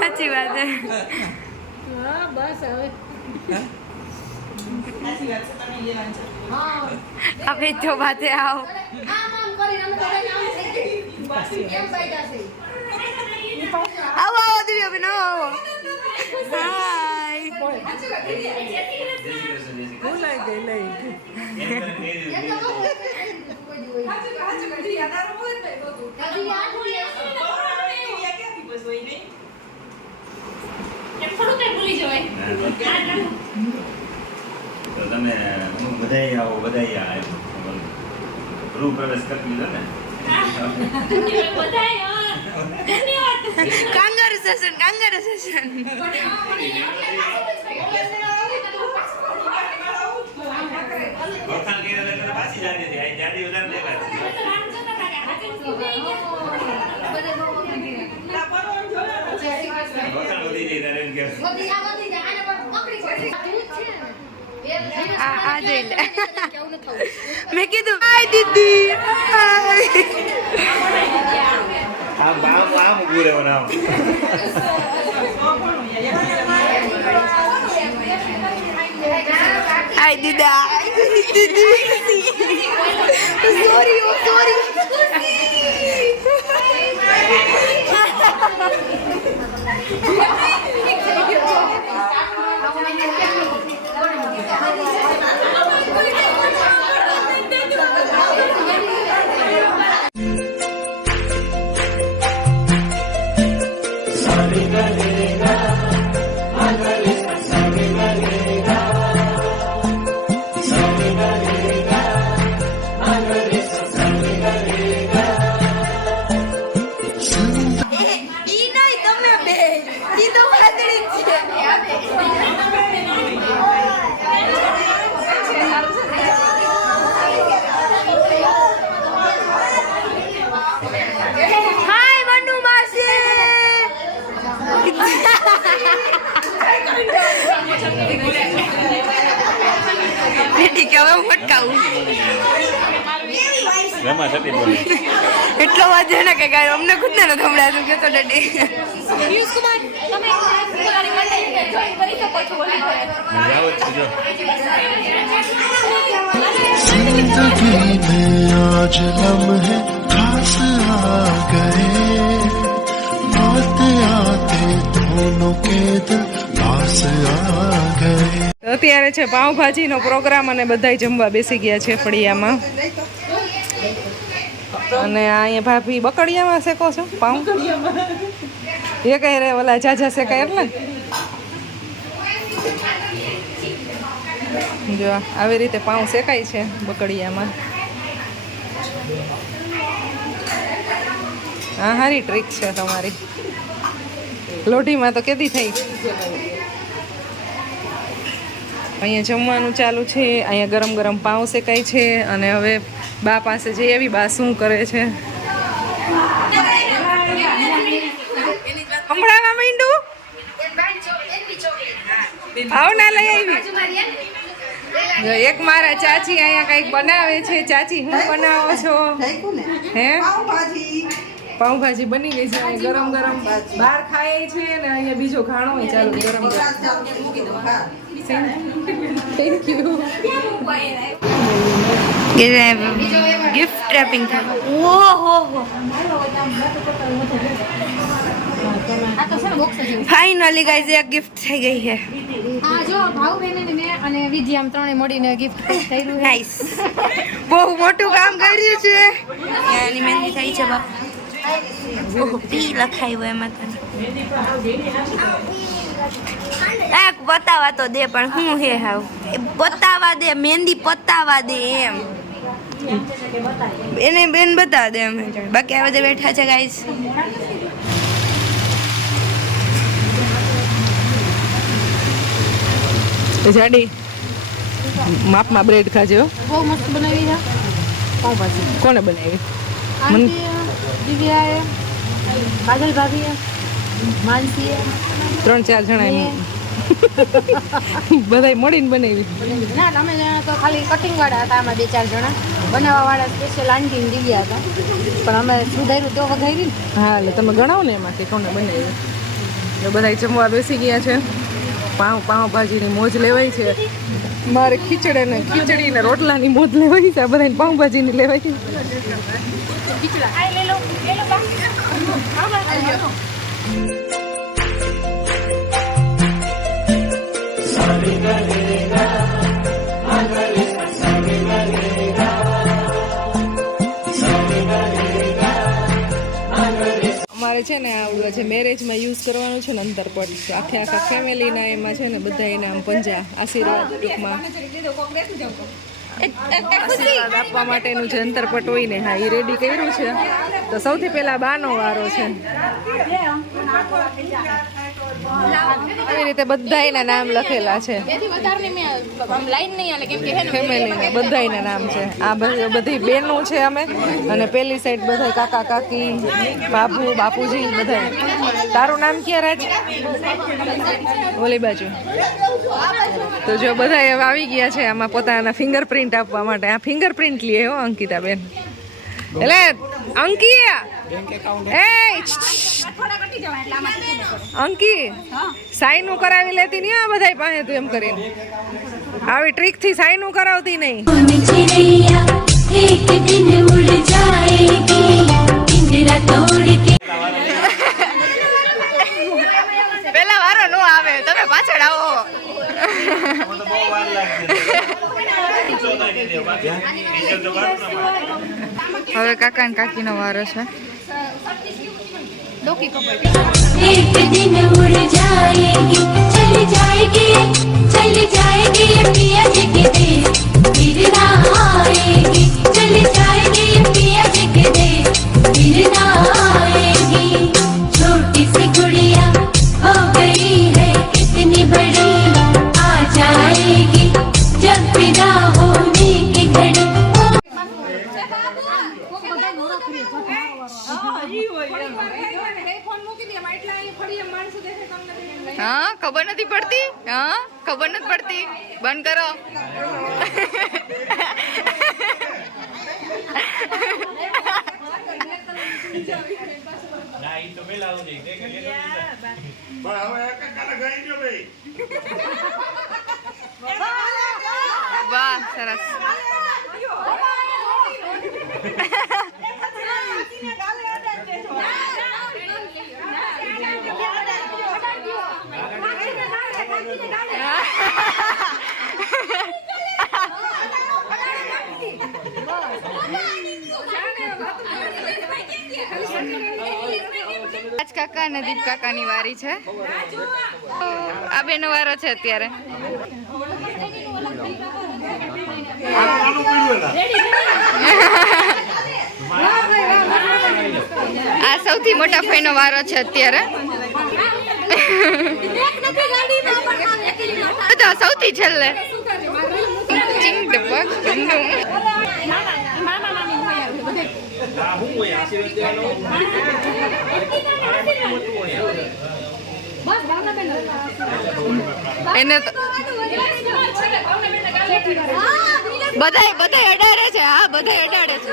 સાચી વાત છે. બસ હવે હવે જો બાતે આવો. આવો આવો દિવ્યા બેન આવો. હાય. તો તમે બધાય આવો ગૃહ પ્રવેશ કરી લીધો ને. કાંગારૂ સેશન વખાણ કર્યા એટલે પાછી જાડી હતી. આ જાડી વધારે દેખાય. વખાણ વધી જાય તારે એમ કહેવાય. આ જોઈ લે. મેં કીધું હાય દીદી આમ ઊભું રહેવાનું આમ. હાય દીદા દીદી સોરી એટલો વાંધો ને કે ગાય અમને ખુદ ને સંભળાતું કે તો ડેડી પિયુષ કુમાર તમે તમારી મંડળી જોઈન કરી શકો છો. जिंदगी में आज लम्हे खास आ गए आते आते दोनों के दिल पास आ गए. અત્યારે છે પાઉંભાજીનો પ્રોગ્રામ અને બધાય જમવા બેસી ગયા છે ફળિયામાં. અને અહીંયા ભાભી બકડિયામાં શેકો છો પાઉં? એ કઈ રે ઓલા જાજા શેકાય એટલે જો આવી રીતે પાઉં શેકાય છે બકડિયામાં. હા સારી ટ્રીક છે તમારી. લોઢીમાં તો કેદી થઈ. અહીંયા જમવાનું ચાલુ છે. અહીંયા ગરમ ગરમ પાઉં શેકાય છે. અને હવે બા પાસે જઈ આવી. બા શું કરે છે હમણાં માંડું ભાવના લઈ આવી. એક મારા ચાચી અહીંયા કંઈક બનાવે છે. ચાચી શું બનાવો છો? હે પાઉંભાજી બની ગઈ છે. ગરમ ગરમ બહાર ખાય છે ને અહીંયા બીજો ખાણો ચાલુ ગરમ ગરમ. Thank you. गिफ्ट रैपिंग था. ओहो फाइनली गाइस एक गिफ्ट થઈ ગઈ છે. આ જો ભાવ બેને ને મે અને વિધિ આમ ત્રણે મળીને ગિફ્ટ કર્યું. નાઈસ. બહુ મોટું કામ કર્યું છે. યાની મહેંદી થઈ છે બાપ. ઓહ પી લખાયું એમાં તને. એક બતાવા તો દે પણ હું હે હાવ બતાવા દે. મહેંદી પતાવા દે એમ એને બેન બતાવા દે. અમે બાકી આ બધા બેઠા છે ગાઈસ. જાડી માપમાં બ્રેડ ખાજો. બહુ મસ્ત બનાવી છે પાઉંભાજી. કોને બનાવી? આંટી દિવ્યાએ, કાજલ ભાભીએ, માનસીએ, 3-4 જણા એમ બધાય મળીને બનાવી. ના તમે તો ખાલી કટિંગ વાળા હતા આમાં 2-4 જણા, બનાવવા વાળા સ્પેશિયલ આંટી ને ગયા હતા, પણ અમે સુધાર્યું તો વઘારી ને. હા એટલે તમે ગણાવો ને એમાં કે કોને બનાવી. એટલે બધા જમવા બેસી ગયા છે. પાઉંભાજીની મોજ લેવાય છે. મારે ખીચડી ને રોટલાની મોજ લેવાય છે. આ બધાને પાઉંભાજીની લેવાય છે. અમારે છે ને આવડું છે મેરેજમાં યુઝ કરવાનું છે ને અંતરપટ. આખા ફેમિલીના એમાં છે ને બધા એના આમ પંજા આશીર્વાદ ટૂંકમાં આશીર્વાદ આપવા માટેનું જે અંતરપટ હોય ને, હા એ રેડી કર્યું છે. તો સૌથી પહેલા બાનો વારો છે. આવી રીતે બધા એના નામ લખેલા છે. ફેમિલીના બધા એના નામ છે. આ બધી બેનો છે અમે, અને પેલી સાઈડ બધા કાકા કાકી, બાપુ બાપુજી બધા. તારું નામ ક્યાં રાજ? ઓલી બાજુ. તો જો બધા હવે આવી ગયા છે આમાં પોતાના ફિંગરપ્રિન્ટ આપવા માટે. આ ફિંગરપ્રિન્ટ લે હો અંકિતા બેન. એટલે અંકિયા અંકી સાઈનું કરાવી લેતી નહીં આ બધા પાસે તું એમ કરીને. આવી ટ્રીક થી સાઈનું કરાવતી નહીં. પેલા વારો નો આવે, તમે પાછળ આવો. હવે કાકા ને કાકી નો વારો છે. एक दिन उड़ जाएगी चली जाएगी चली जाएगी पिया जी के देश फिर ना आएगी चली जाएगी पिया जी के देश फिर ना आएगी छोटी सी गुड़िया हो गई है कितनी बड़ी आ जाएगी जब विदा होने की घड़ी. હા ખબર નથી પડતી. હા ખબર નથી પડતી. બંધ કરો. ના ઈ તો પેલા આવું જોઈએ કે લેતો પણ હવે એક કાલે ગઈ ગયો ભાઈ. વાહ સરસ. આજ કાકા અને દીપ કાકાની વારી છે. આ બેનો વારો છે અત્યારે. આ સૌથી મોટા ભાઈનો વારો છે અત્યારે. બધા સૌથી છેલ્લે. ચિંગ ડબક ચિંગું. એને તો બધાય અડાડે છે. હા બધાય અડાડે છે.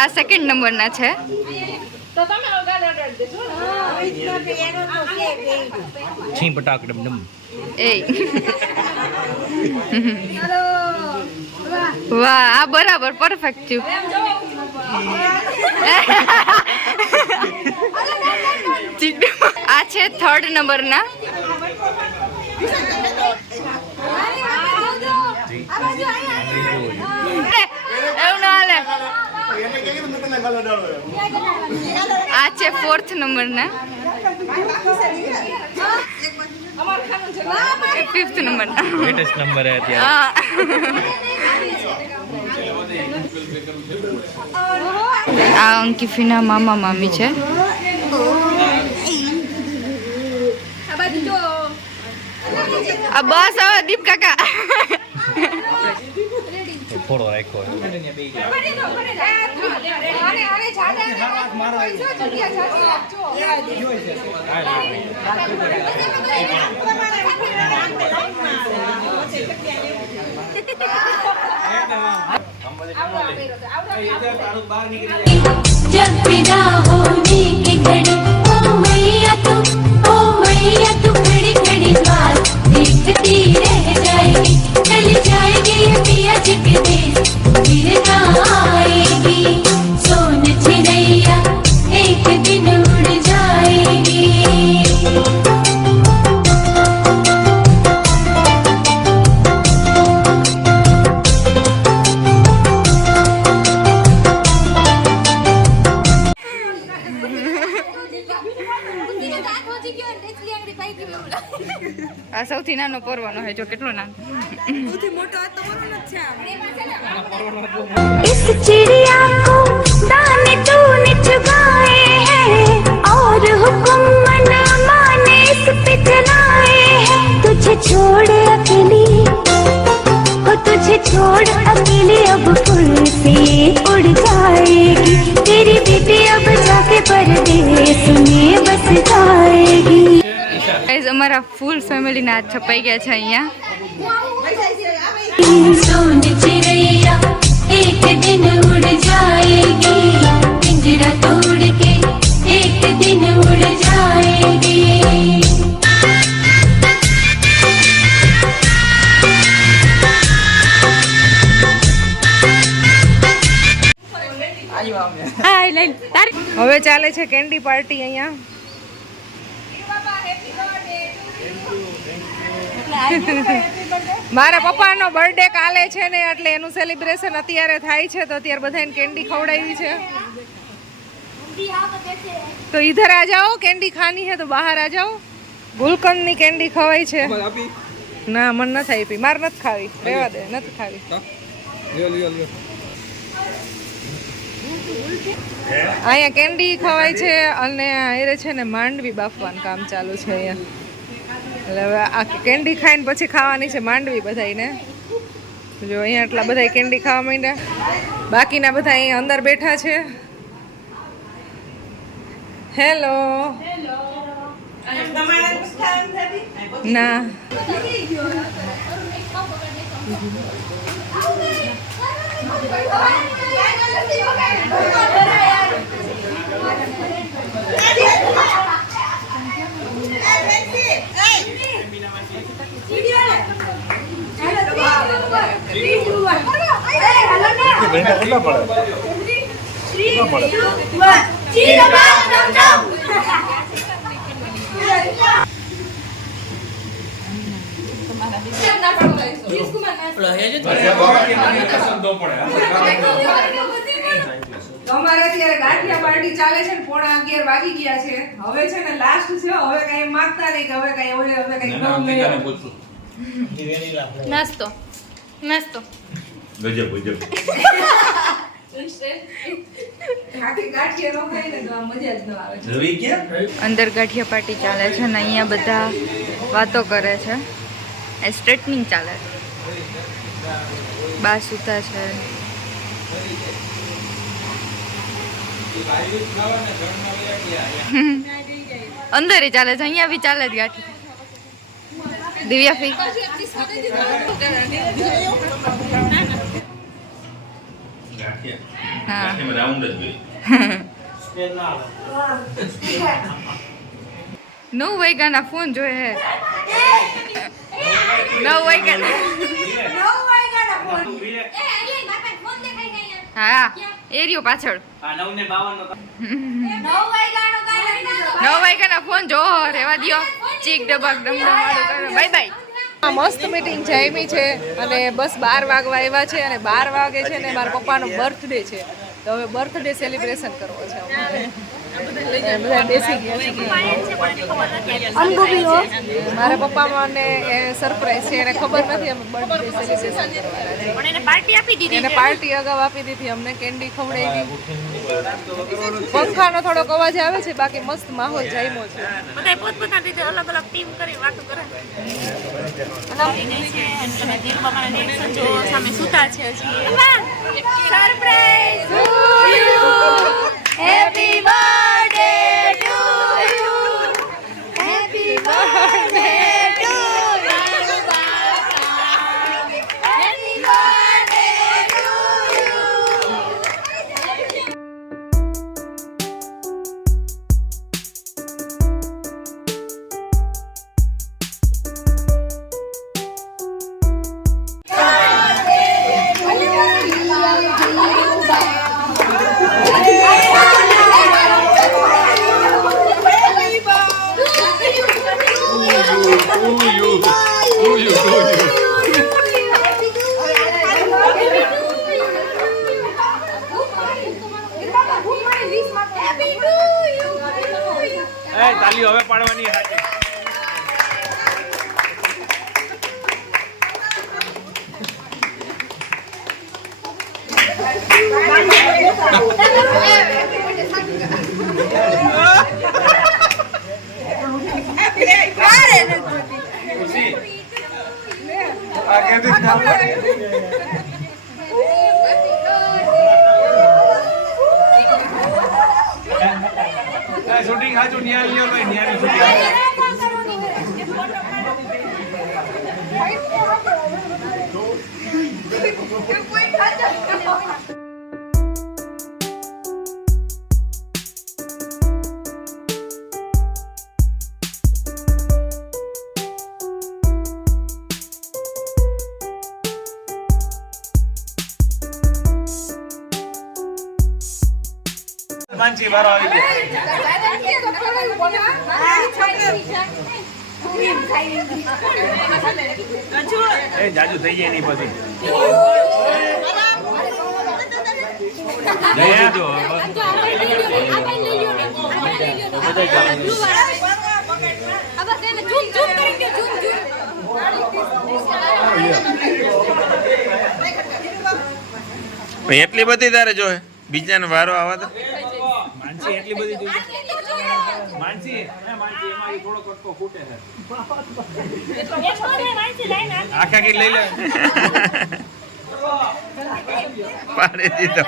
આ સેકન્ડ નંબરના છે. છી પટાક ડમ ડમ. એ વાહ આ બરાબર પરફેક્ટ થયું. આ છે થર્ડ નંબરના. એવું ના હાલે. આ છે ફોર્થ નંબરના. 5th નંબર લેટેસ્ટ નંબર હે અત્યારે. હા આ અંકિફીના મામા મામી છે. આ બસ હવે દીપ કાકા થોડો રાખ્યો जब विदा होने की घड़ी ओ मैया तू खड़ी खड़ी द्वार देखती रह जाएगी चल जाएगी पिया जी के देश फिर ना आएगी सोन चिड़ैया एक दिन उड़ जाएगी આ સૌથી નાનો પરવાનો હે જો કેટલો નાનો इस चिड़िया को दाने तूने चुगाए हैं और हुक्म मन माने इस पे चलाए हैं तुझे छोड़ अकेली हो तुझे छोड़ अकेली अब फुल से उड़ जाएगी तेरी बेटी अब जाके परदेस में बस जाएगी. ગાઈઝ અમારા ફૂલ ફેમિલી ના છપાઈ ગયા છે અહીંયા. सोन चिड़ैया एक दिन उड़ जाएगी पिंजरा तोड़ के एक दिन उड़ जाएगी. હવે ચાલે છે કેન્ડી પાર્ટી અહીંયા. મારા પપ્પાનો બર્થડે કાલે છે ને એટલે એનું સેલિબ્રેશન અત્યારે થાય છે તો અત્યારે બધાને કેન્ડી ખવડાવી છે. તો ઇધર આ જાઓ કેન્ડી ખાની હે તો બહાર આ જાઓ. ગુલકંદ ની કેન્ડી ખવાય છે. ના મન નથી આપી માર નથી ખાવી રહેવા દે નથી ખાવી. અહીંયા કેન્ડી ખવાય છે અને એ છે ને માંડવી બાફવાનું કામ ચાલુ છે અહીંયા. એટલે હવે આ કેન્ડી ખાઈને પછી ખાવાની છે માંડવી બધાને. જો અહીંયા એટલા બધા કેન્ડી ખાવા માંડ્યા. બાકીના બધા અહીંયા અંદર બેઠા છે. હેલો ના અમારે અત્યારે ગાંઠિયા પાર્ટી ચાલે છે ને 11:30 વાગી ગયા છે. હવે છે ને લાસ્ટ છે. હવે કઈ માંગતા નહીં કે હવે કઈ હવે કઈ નાસ્તો નાસ્તો ગજબ ગજબ ગાંઠિયા નો ખાય ને તો મજા જ ન આવે. રવિ ક્યાં અંદર ગાંઠિયા પાર્ટી ચાલે છે ને અહીંયા બધા વાતો કરે છે. સ્ટ્રેટનિંગ ચાલે છે. બા સૂતા છે. અંદર ચાલે છે અહીંયા બી ચાલે જ ગાંઠી. દિવ્યા ફી હા 9 વાગ્યાના ફોન જોયે હે. 9 વાગ્યાના હા એરિયો પાછળ 9 વાગ્યાના ફોન જો રેવા દ્યો. ચીક ડબાક ડમડમાડું કરે. Bye bye. મસ્ત મીટિંગ જામી છે અને બસ 12 વાગવા આવ્યા છે અને 12 વાગે છે ને મારા પપ્પાનો બર્થડે છે તો હવે બર્થડે સેલિબ્રેશન કરવો છે અમારે. બધા બેસી ગયા છે. અનગો બી હો મારા પપ્પા મને સરપ્રાઈઝ છે, એને ખબર નથી અમે બર્થડે સેલિબ્રેશન કરવાના છે. પણ એને પાર્ટી આપી દીધી એને પાર્ટી અગાઉ આપી દીધી, અમને કેન્ડી ખવડાવી. પંખાનો થોડોક અવાજ આવે છે, બાકી મસ્ત માહોલ જામ્યો છે. બધા પોતપોતાની રીતે અલગ અલગ ટીમ કરી વાતો કરે સામે સુતા છે surprise to you happy birthday to you happy birthday to you happy birthday to you તાલીઓ હવે પાડવાની હાથે. શૂટિંગ હાજુ ન્યારી લ્યો ભાઈ, ન્યારી શૂટિંગ. માનસી વારો આવી ગયો. એ જાજુ થઈ જાય નહીં પછી. જઈ આવજો. એટલી બધી તારે જો બીજાનો વારો આવા તો માનસી એટલી બધી જોઈએ. માનસી એમાં થોડો કટકો ફૂટે છે. આખા કી લઈ લે. પાડે દીધો.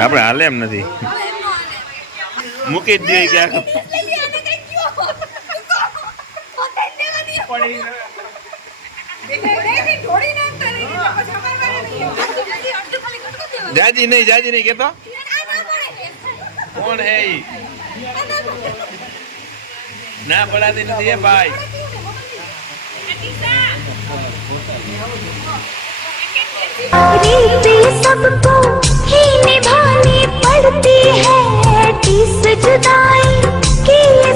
આપણે હાલે એમ નથી, મૂકી જ દઈએ કે જાજી નહીં કેતો કોણ હે ઈ? ના પડાતી નથી એ ભાઈ. रीति सबको ही निभानी पड़ती है, तीस जुदाई की ये